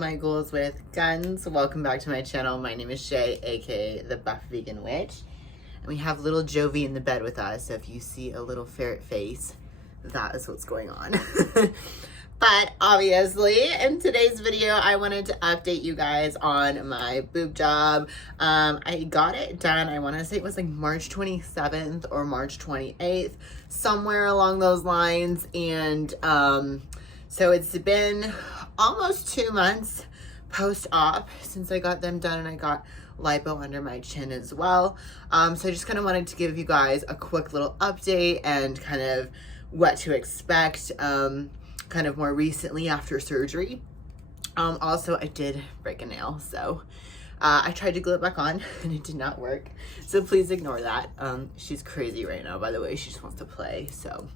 my ghouls with guns. Welcome back to my channel. My name is Shay, aka the Buff Vegan Witch. And we have little Jovi in the bed with us. So if you see a little ferret face, that is what's going on. But obviously, in today's video, I wanted to update you guys on my boob job. I got it done, I want to say it was like March 27th or March 28th, somewhere along those lines. And so it's been almost 2 months post-op since I got them done, and I got lipo under my chin as well. So I just kind of wanted to give you guys a quick little update and kind of what to expect kind of more recently after surgery. Also, I did break a nail, so I tried to glue it back on and it did not work. So please ignore that. She's crazy right now, by the way. She just wants to play, so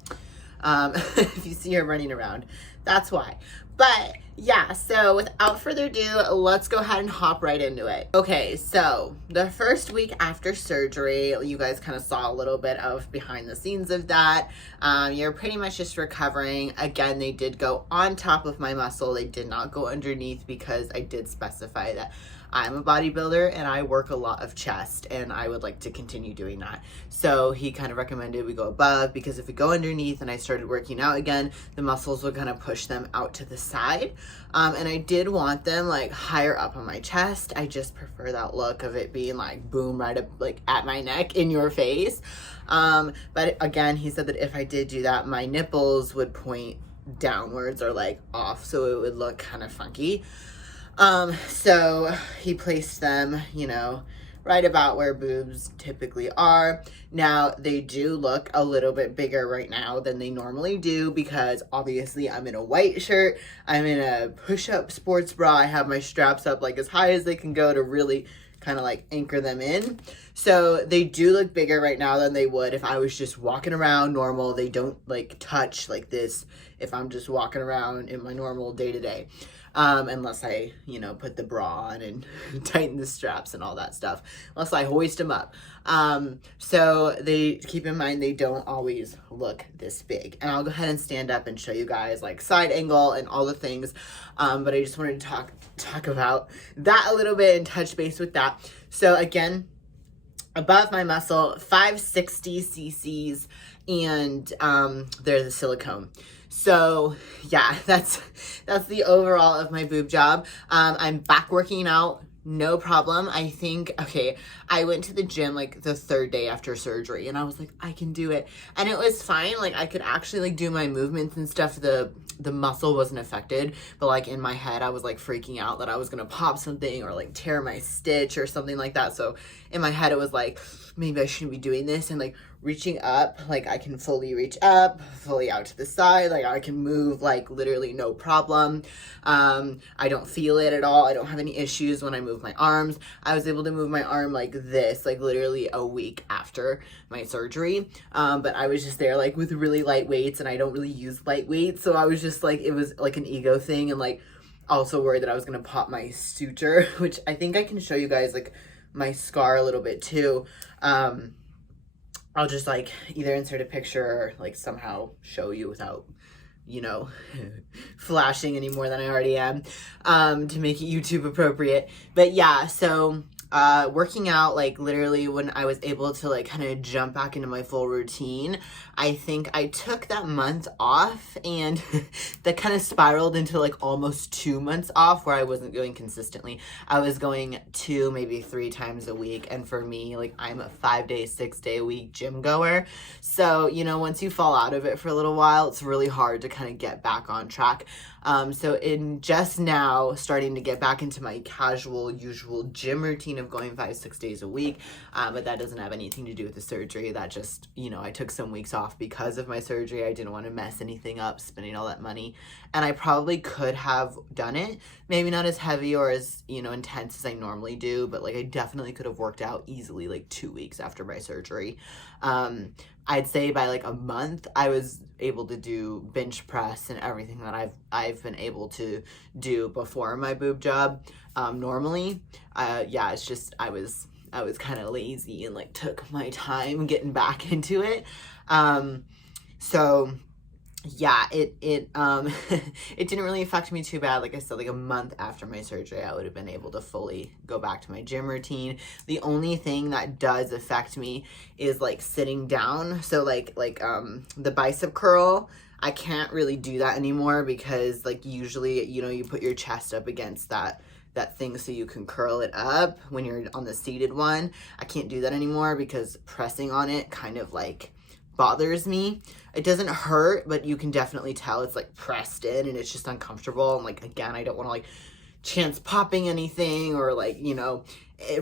if you see her running around, that's why. But yeah, so without further ado, let's go ahead and hop right into it. Okay, so the first week after surgery, you guys kind of saw a little bit of behind the scenes of that. You're pretty much just recovering. Again, they did go on top of my muscle. They did not go underneath because I did specify that I'm a bodybuilder and I work a lot of chest and I would like to continue doing that. So he kind of recommended we go above, because if we go underneath and I started working out again, the muscles would kind of push them out to the side. And I did want them like higher up on my chest. I just prefer that look of it being like boom, right up like at my neck, in your face. But again, he said that if I did do that, my nipples would point downwards or like off, so it would look kind of funky. So he placed them, you know, right about where boobs typically are. Now, they do look a little bit bigger right now than they normally do, because obviously I'm in a white shirt, I'm in a push-up sports bra, I have my straps up like as high as they can go to really kind of like anchor them in. So they do look bigger right now than they would if I was just walking around normal. They don't like touch like this if I'm just walking around in my normal day-to-day. Unless I, you know, put the bra on and tighten the straps and all that stuff, unless I hoist them up. So they, keep in mind, they don't always look this big. And I'll go ahead and stand up and show you guys like side angle and all the things. But I just wanted to talk about that a little bit and touch base with that. So again, above my muscle, 560 cc's, and they're the silicone. So yeah, that's the overall of my boob job. I'm back working out, no problem. I think, okay, I went to the gym like the third day after surgery and I was like, I can do it. And it was fine. Like I could actually like do my movements and stuff. The muscle wasn't affected, but like in my head, I was like freaking out that I was gonna pop something or like tear my stitch or something like that. So in my head, it was like, maybe I shouldn't be doing this. And like reaching up, like I can fully reach up, fully out to the side. Like I can move like literally no problem. I don't feel it at all. I don't have any issues when I move my arms. I was able to move my arm like this, like literally a week after my surgery. But I was just there like with really light weights, and I don't really use light weights. So I was just like, it was like an ego thing, and like also worried that I was gonna pop my suture, which I think I can show you guys like my scar a little bit too. I'll just like either insert a picture or like somehow show you without, you know, flashing any more than I already am, to make it YouTube appropriate. But yeah, so working out, like literally when I was able to like kind of jump back into my full routine, I think I took that month off, and that kind of spiraled into like almost 2 months off where I wasn't going consistently. I was going 2, maybe 3 times a week. And for me, like I'm a 5-day, 6-day a week gym goer. So, you know, once you fall out of it for a little while, it's really hard to kind of get back on track. So in just now starting to get back into my casual, usual gym routine of going 5-6 days a week. But that doesn't have anything to do with the surgery. That just, you know, I took some weeks off because of my surgery. I didn't want to mess anything up, spending all that money. And I probably could have done it. Maybe not as heavy or as, you know, intense as I normally do, but like I definitely could have worked out easily like 2 weeks after my surgery. I'd say by like a month, I was able to do bench press and everything that I've been able to do before my boob job. Normally, yeah, it's just I was kind of lazy and like took my time getting back into it. So yeah, it it didn't really affect me too bad. Like I said, like a month after my surgery, I would have been able to fully go back to my gym routine. The only thing that does affect me is like sitting down. So the bicep curl, I can't really do that anymore because like usually, you know, you put your chest up against that thing so you can curl it up when you're on the seated one. I can't do that anymore because pressing on it kind of like bothers me. It doesn't hurt, but you can definitely tell it's like pressed in and it's just uncomfortable. And like, again, I don't want to like chance popping anything or like, you know,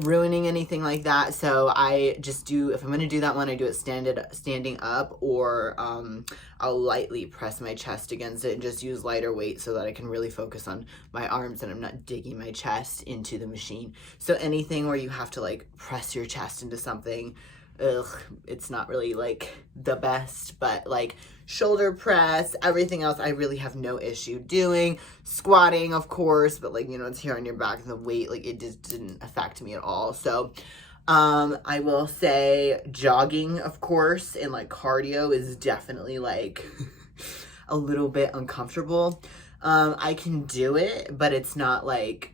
ruining anything like that. So I just do, if I'm going to do that one, I do it standing up, or I'll lightly press my chest against it and just use lighter weight so that I can really focus on my arms and I'm not digging my chest into the machine. So anything where you have to like press your chest into something, it's not really like the best. But like shoulder press, everything else I really have no issue doing. Squatting, of course, but like, you know, it's here on your back and the weight, like it just didn't affect me at all. So I will say jogging, of course, and like cardio is definitely like a little bit uncomfortable. I can do it, but it's not like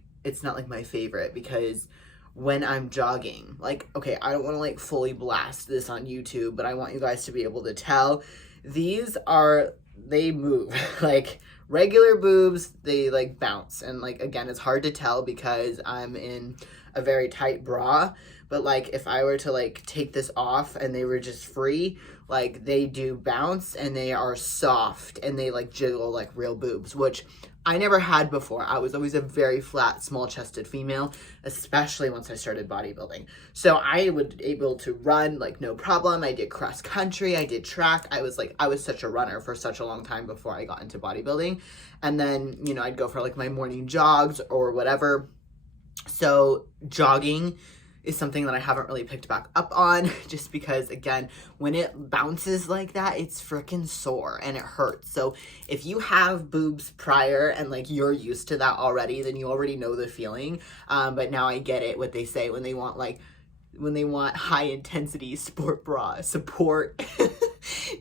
my favorite, because when I'm jogging, like, okay, I don't want to like fully blast this on YouTube, but I want you guys to be able to tell they move like regular boobs, they like bounce. And like, again, it's hard to tell because I'm in a very tight bra, but like if I were to like take this off and they were just free, like they do bounce and they are soft and they like jiggle like real boobs, which I never had before. I was always a very flat, small-chested female, especially once I started bodybuilding. So I was able to run like no problem. I did cross country, I did track. I was such a runner for such a long time before I got into bodybuilding. And then, you know, I'd go for like my morning jogs or whatever. So jogging is something that I haven't really picked back up on, just because, again, when it bounces like that, it's freaking sore and it hurts. So if you have boobs prior and like you're used to that already, then you already know the feeling. But now I get it, what they say when they want high intensity sport bra support.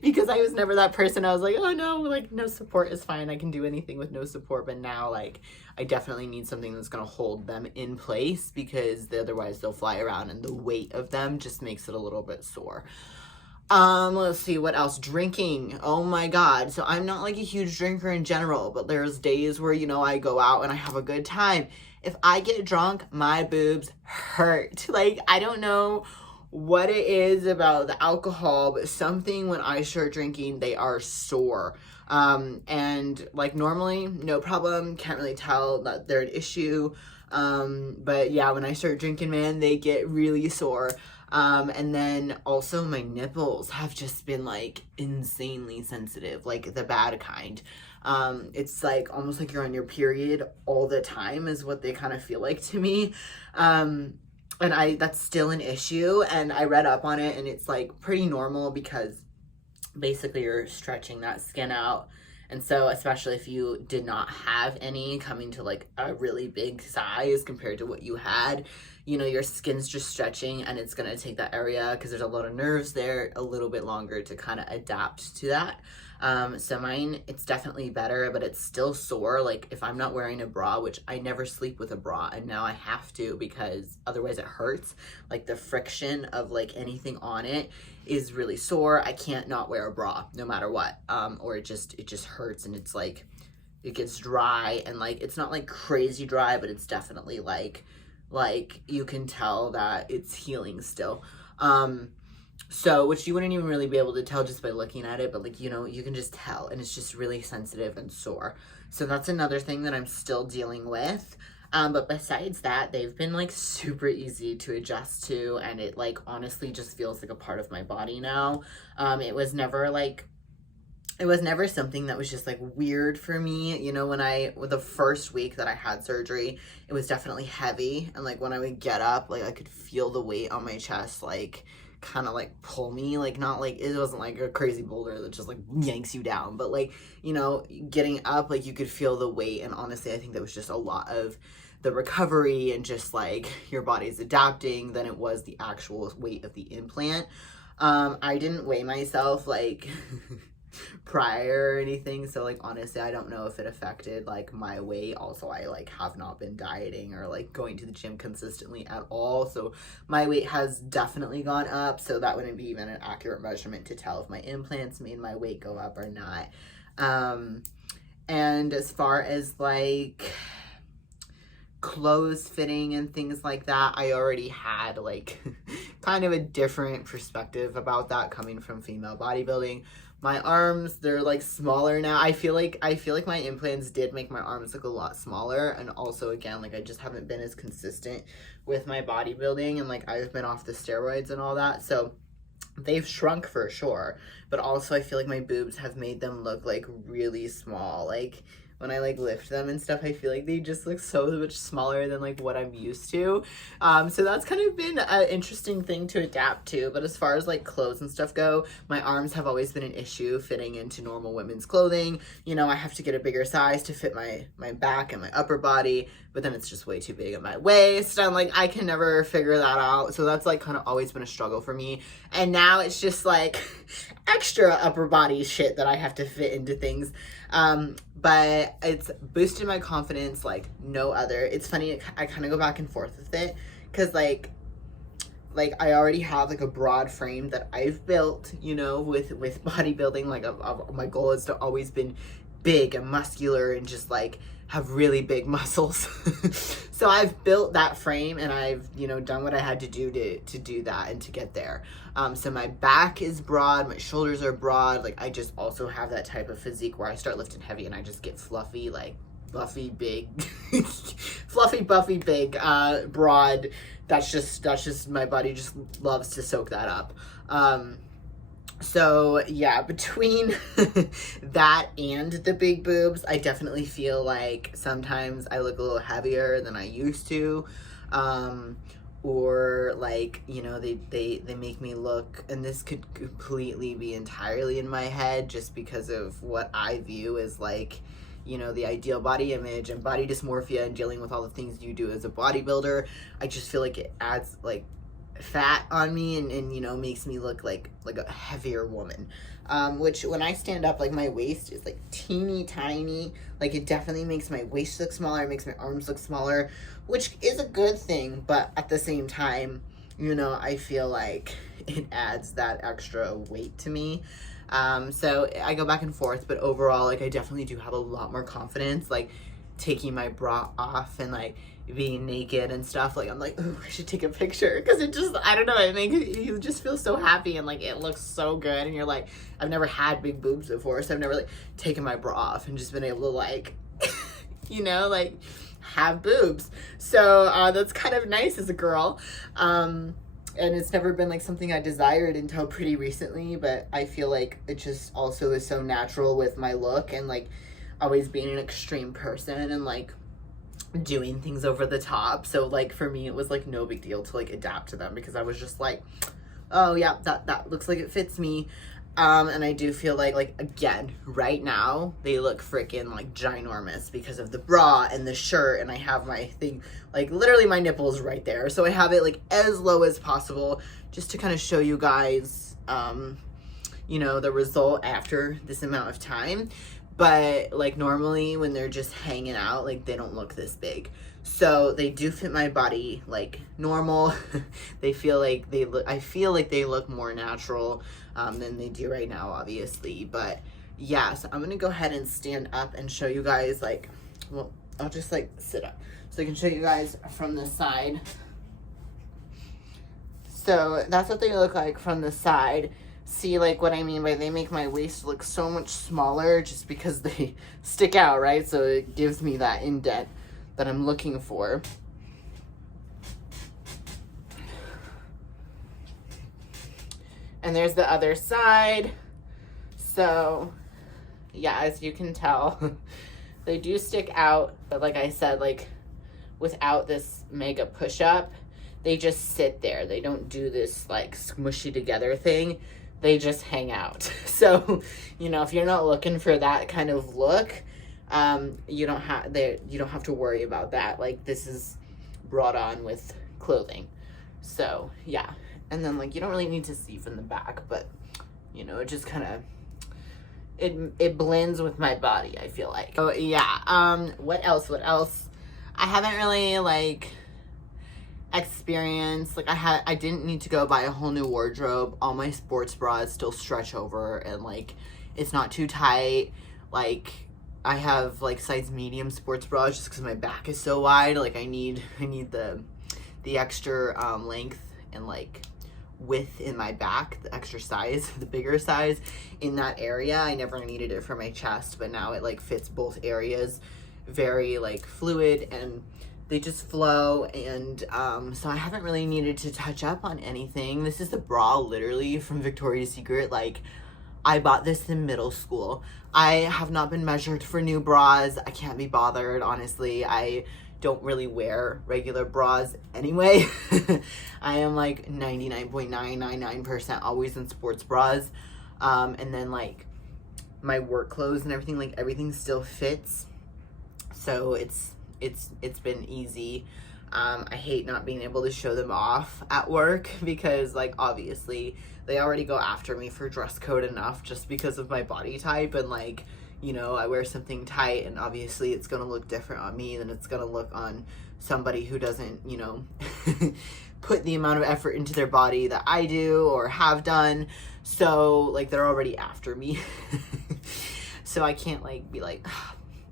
Because I was never that person. I was like, oh no, like no support is fine. I can do anything with no support. But now like I definitely need something that's going to hold them in place, because otherwise they'll fly around and the weight of them just makes it a little bit sore. Let's see what else. Drinking. Oh my God. So I'm not like a huge drinker in general, but there's days where, you know, I go out and I have a good time. If I get drunk, my boobs hurt. Like, I don't know what it is about the alcohol, but something when I start drinking, they are sore. And like normally, no problem. Can't really tell that they're an issue. But yeah, when I start drinking, man, they get really sore. And then also my nipples have just been like insanely sensitive, like the bad kind. It's like almost like you're on your period all the time is what they kind of feel like to me. And that's still an issue, and I read up on it and it's like pretty normal, because basically you're stretching that skin out. And so especially if you did not have any coming to like a really big size compared to what you had, you know, your skin's just stretching and it's going to take that area, because there's a lot of nerves there, a little bit longer to kind of adapt to that. So mine, it's definitely better, but it's still sore. Like if I'm not wearing a bra, which I never sleep with a bra, and now I have to because otherwise it hurts. Like the friction of like anything on it is really sore. I can't not wear a bra no matter what. Or it just hurts, and it's like, it gets dry, and like, it's not like crazy dry, but it's definitely like you can tell that it's healing still. So, which you wouldn't even really be able to tell just by looking at it, but like, you know, you can just tell, and it's just really sensitive and sore. So that's another thing that I'm still dealing with. But besides that, they've been like super easy to adjust to, and it like honestly just feels like a part of my body now. It was never something that was just like weird for me. You know, with the first week that I had surgery, it was definitely heavy. And like when I would get up, like I could feel the weight on my chest, like kind of like pull me, like not like, it wasn't like a crazy boulder that just like yanks you down, but like, you know, getting up, like you could feel the weight. And honestly, I think that was just a lot of the recovery and just like your body's adapting than it was the actual weight of the implant. I didn't weigh myself like prior or anything. So like honestly, I don't know if it affected like my weight. Also, I like have not been dieting or like going to the gym consistently at all. So my weight has definitely gone up. So that wouldn't be even an accurate measurement to tell if my implants made my weight go up or not. And as far as like clothes fitting and things like that, I already had like kind of a different perspective about that coming from female bodybuilding. My arms, they're like smaller now. I feel like my implants did make my arms look a lot smaller, and also again, like I just haven't been as consistent with my bodybuilding, and like I've been off the steroids and all that. So they've shrunk for sure, but also I feel like my boobs have made them look like really small. Like when I like lift them and stuff, I feel like they just look so much smaller than like what I'm used to. So that's kind of been an interesting thing to adapt to. But as far as like clothes and stuff go, my arms have always been an issue fitting into normal women's clothing. You know, I have to get a bigger size to fit my back and my upper body, but then it's just way too big at my waist. I'm like, I can never figure that out. So that's like kind of always been a struggle for me. And now it's just like extra upper body shit that I have to fit into things. But it's boosted my confidence like no other. It's funny, I kind of go back and forth with it, because like I already have like a broad frame that I've built, you know, with bodybuilding. Like my goal has to always been big and muscular and just like have really big muscles. So I've built that frame, and I've, you know, done what I had to do to do that and to get there. So my back is broad, my shoulders are broad. Like I just also have that type of physique where I start lifting heavy and I just get fluffy, like buffy, big, fluffy, buffy, big, broad. That's just my body just loves to soak that up. So yeah, between that and the big boobs, I definitely feel like sometimes I look a little heavier than I used to. Or like, you know, they make me look, and this could completely be entirely in my head just because of what I view as like, you know, the ideal body image and body dysmorphia and dealing with all the things you do as a bodybuilder. I just feel like it adds like fat on me and you know, makes me look like a heavier woman, which when I stand up, like my waist is like teeny tiny. Like it definitely makes my waist look smaller, it makes my arms look smaller, which is a good thing, but at the same time, you know, I feel like it adds that extra weight to me. So I go back and forth, but overall, like I definitely do have a lot more confidence, like taking my bra off and like being naked and stuff. Like I'm like, ooh, I should take a picture, because it just, I don't know, it makes you just feel so happy, and like it looks so good, and you're like, I've never had big boobs before, so I've never like taken my bra off and just been able to like you know, like have boobs. So that's kind of nice as a girl. And it's never been like something I desired until pretty recently, but I feel like it just also is so natural with my look and like always being an extreme person and like doing things over the top. So like for me, it was like no big deal to like adapt to them, because I was just like, oh yeah, that looks like it fits me. And I do feel like again, right now, they look freaking like ginormous because of the bra and the shirt, and I have my thing, like literally my nipples right there. So I have it like as low as possible just to kind of show you guys, you know, the result after this amount of time. But like normally when they're just hanging out, like they don't look this big. So they do fit my body like normal. They feel like I feel like they look more natural than they do right now, obviously. But yeah, so I'm gonna go ahead and stand up and show you guys, like, well, I'll just like sit up so I can show you guys from the side. So that's what they look like from the side. See, like what I mean by they make my waist look so much smaller just because they stick out, right? So it gives me that indent that I'm looking for. And there's the other side. So yeah, as you can tell, they do stick out, but like I said, like without this mega push-up, they just sit there. They don't do this like smushy together thing. They just hang out. So, you know, if you're not looking for that kind of look, you don't have to worry about that. Like this is brought on with clothing. So yeah. And then like you don't really need to see from the back, but you know, it just kind of it blends with my body, I feel like. Oh yeah, what else? I haven't really like experienced, like I didn't need to go buy a whole new wardrobe. All my sports bras still stretch over and like it's not too tight. Like I have like size medium sports bras just because my back is so wide. Like I need the extra length and like width in my back, the extra size, the bigger size in that area. I never needed it for my chest, but now it like fits both areas very like fluid and they just flow. And so I haven't really needed to touch up on anything. This is the bra literally from Victoria's Secret. Like I bought this in middle school. I have not been measured for new bras. I can't be bothered, honestly. I don't really wear regular bras anyway. I am like 99.999% always in sports bras. And then like my work clothes and everything, like everything still fits. So it's been easy. I hate not being able to show them off at work because like obviously they already go after me for dress code enough just because of my body type, and like, you know, I wear something tight and obviously it's going to look different on me than it's going to look on somebody who doesn't, you know, put the amount of effort into their body that I do or have done. So like they're already after me. So I can't like be like,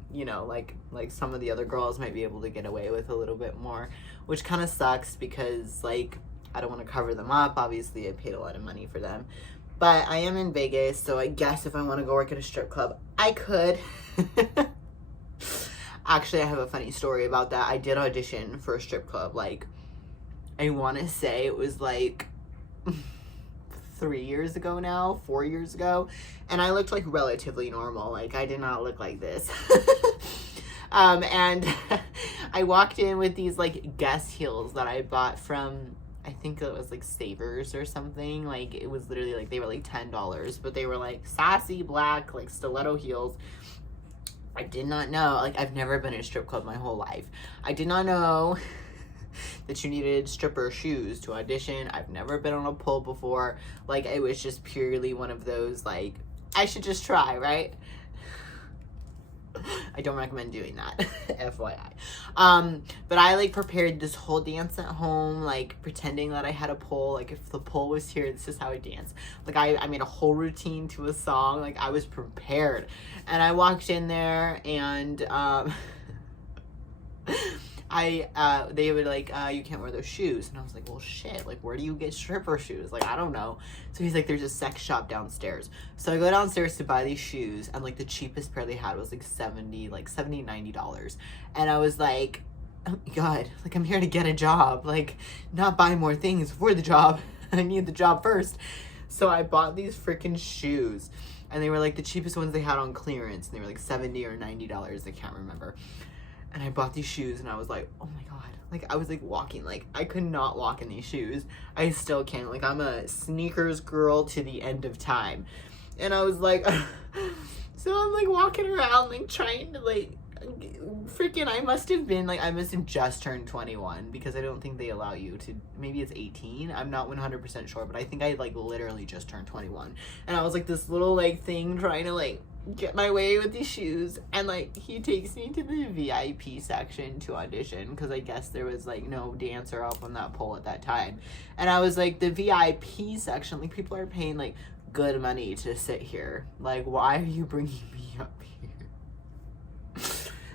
you know, like some of the other girls might be able to get away with a little bit more, which kind of sucks because like I don't want to cover them up. Obviously I paid a lot of money for them. But I am in Vegas, so I guess if I want to go work at a strip club, I could. Actually, I have a funny story about that. I did audition for a strip club. Like, I want to say it was like 3 years ago now, 4 years ago. And I looked like relatively normal. Like, I did not look like this. And I walked in with these like Guess heels that I bought from, I think it was like Savers or something. Like it was literally like, they were like $10, but they were like sassy black, like stiletto heels. I did not know, like I've never been in a strip club my whole life. I did not know that you needed stripper shoes to audition. I've never been on a pole before. Like it was just purely one of those like, I should just try, right? I don't recommend doing that, FYI. But I like prepared this whole dance at home, like pretending that I had a pole. Like if the pole was here, this is how I dance. Like I made a whole routine to a song. Like I was prepared. And I walked in there and they were like, you can't wear those shoes. And I was like, well, shit, like, where do you get stripper shoes? Like, I don't know. So he's like, there's a sex shop downstairs. So I go downstairs to buy these shoes, and like the cheapest pair they had was like $90. And I was like, oh my God, like I'm here to get a job, like not buy more things for the job. I need the job first. So I bought these freaking shoes, and they were like the cheapest ones they had on clearance, and they were like $70 or $90. I can't remember. And I bought these shoes and I was like, oh my God. Like I was like walking, like I could not walk in these shoes. I still can't. Like I'm a sneakers girl to the end of time. And I was like, so I'm like walking around like trying to like, freaking, I must have just turned 21 because I don't think they allow you to, maybe it's 18. I'm not 100% sure, but I think I like literally just turned 21. And I was like this little like thing trying to like get my way with these shoes, and like he takes me to the VIP section to audition because I guess there was like no dancer up on that pole at that time. And I was like, the VIP section, like people are paying like good money to sit here, like why are you bringing me up here?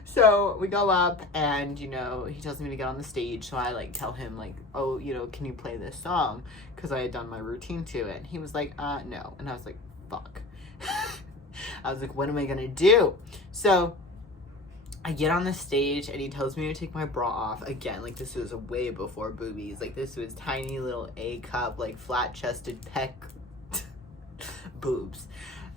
So we go up and, you know, he tells me to get on the stage. So I like tell him like, oh, you know, can you play this song? Because I had done my routine to it. And he was like, no. And I was like, fuck. I was like, what am I gonna do? So I get on the stage and he tells me to take my bra off. Again, like this was way before boobies. Like this was tiny little A cup, like flat chested pec boobs.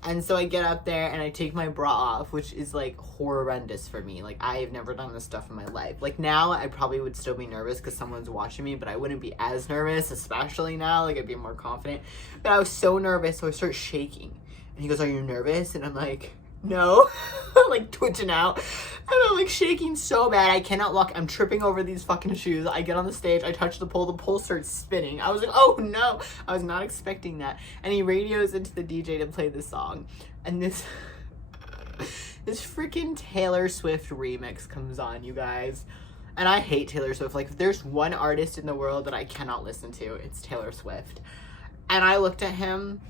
And so I get up there and I take my bra off, which is like horrendous for me. Like I have never done this stuff in my life. Like now I probably would still be nervous because someone's watching me, but I wouldn't be as nervous, especially now. Like I'd be more confident. But I was so nervous, so I start shaking. And he goes, are you nervous? And I'm like, no. I'm like twitching out. And I'm like shaking so bad. I cannot walk. I'm tripping over these fucking shoes. I get on the stage. I touch the pole starts spinning. I was like, oh no. I was not expecting that. And he radios into the DJ to play the song. and this freaking Taylor Swift remix comes on, you guys. And I hate Taylor Swift. Like, if there's one artist in the world that I cannot listen to, it's Taylor Swift. And I looked at him,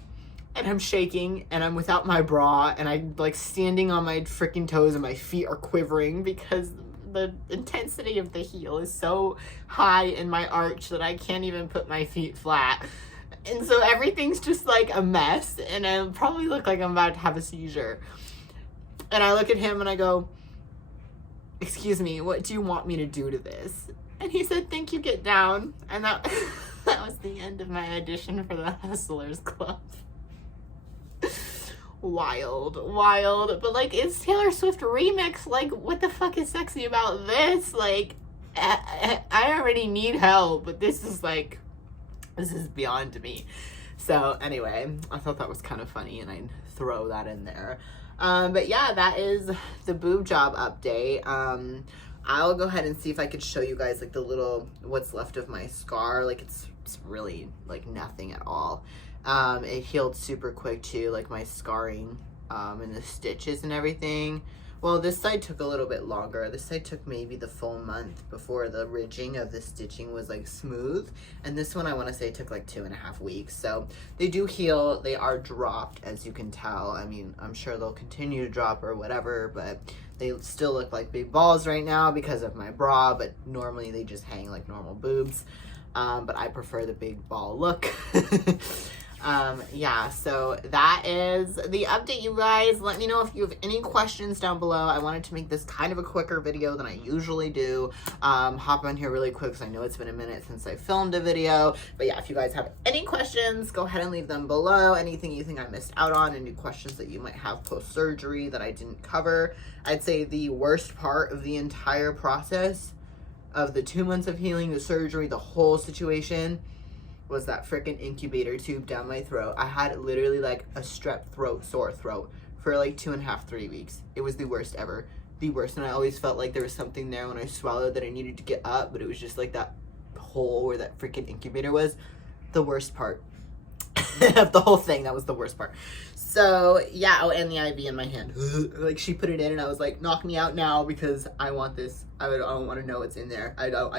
and I'm shaking, and I'm without my bra, and I'm, like, standing on my freaking toes, and my feet are quivering because the intensity of the heel is so high in my arch that I can't even put my feet flat. And so everything's just, like, a mess, and I probably look like I'm about to have a seizure. And I look at him, and I go, "Excuse me, what do you want me to do to this?" And he said, "Thank you, get down." And that was the end of my audition for the Hustlers Club. Wild. But, like, it's Taylor Swift remix. Like, what the fuck is sexy about this? Like, I already need help, but this is beyond me. So, anyway, I thought that was kind of funny, and I'd throw that in there. But yeah, that is the Boob Job update. I'll go ahead and see if I could show you guys, like, the little, what's left of my scar. Like, it's really, like, nothing at all. It healed super quick, too, like, my scarring, and the stitches and everything. Well, this side took a little bit longer. This side took maybe the full month before the ridging of the stitching was, like, smooth. And this one, I want to say, took, like, 2.5 weeks. So they do heal. They are dropped, as you can tell. I mean, I'm sure they'll continue to drop or whatever, but they still look like big balls right now because of my bra, but normally they just hang like normal boobs. But I prefer the big ball look. Yeah, so that is the update, you guys. Let me know if you have any questions down below. I wanted to make this kind of a quicker video than I usually do. Hop on here really quick because I know it's been a minute since I filmed a video. But yeah, if you guys have any questions, go ahead and leave them below. Anything you think I missed out on, any questions that you might have post-surgery that I didn't cover. I'd say the worst part of the entire process of the 2 months of healing, the surgery, the whole situation, was that freaking incubator tube down my throat. I had literally like a sore throat for like 2.5, 3 weeks. It was the worst ever. The worst. And I always felt like there was something there when I swallowed that I needed to get up, but it was just like that hole where that freaking incubator was. The worst part of the whole thing. That was the worst part. So yeah, oh, and the IV in my hand. Like, she put it in and I was like, knock me out now because I want this. I don't want to know what's in there. I don't.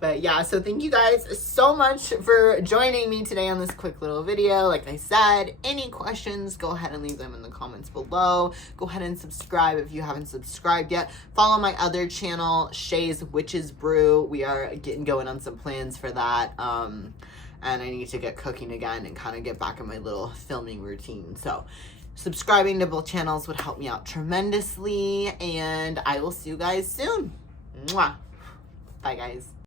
But yeah, so thank you guys so much for joining me today on this quick little video. Like I said, any questions, go ahead and leave them in the comments below. Go ahead and subscribe if you haven't subscribed yet. Follow my other channel, Shay's Witches Brew. We are getting going on some plans for that. And I need to get cooking again and kind of get back in my little filming routine. So subscribing to both channels would help me out tremendously. And I will see you guys soon. Mwah. Bye, guys.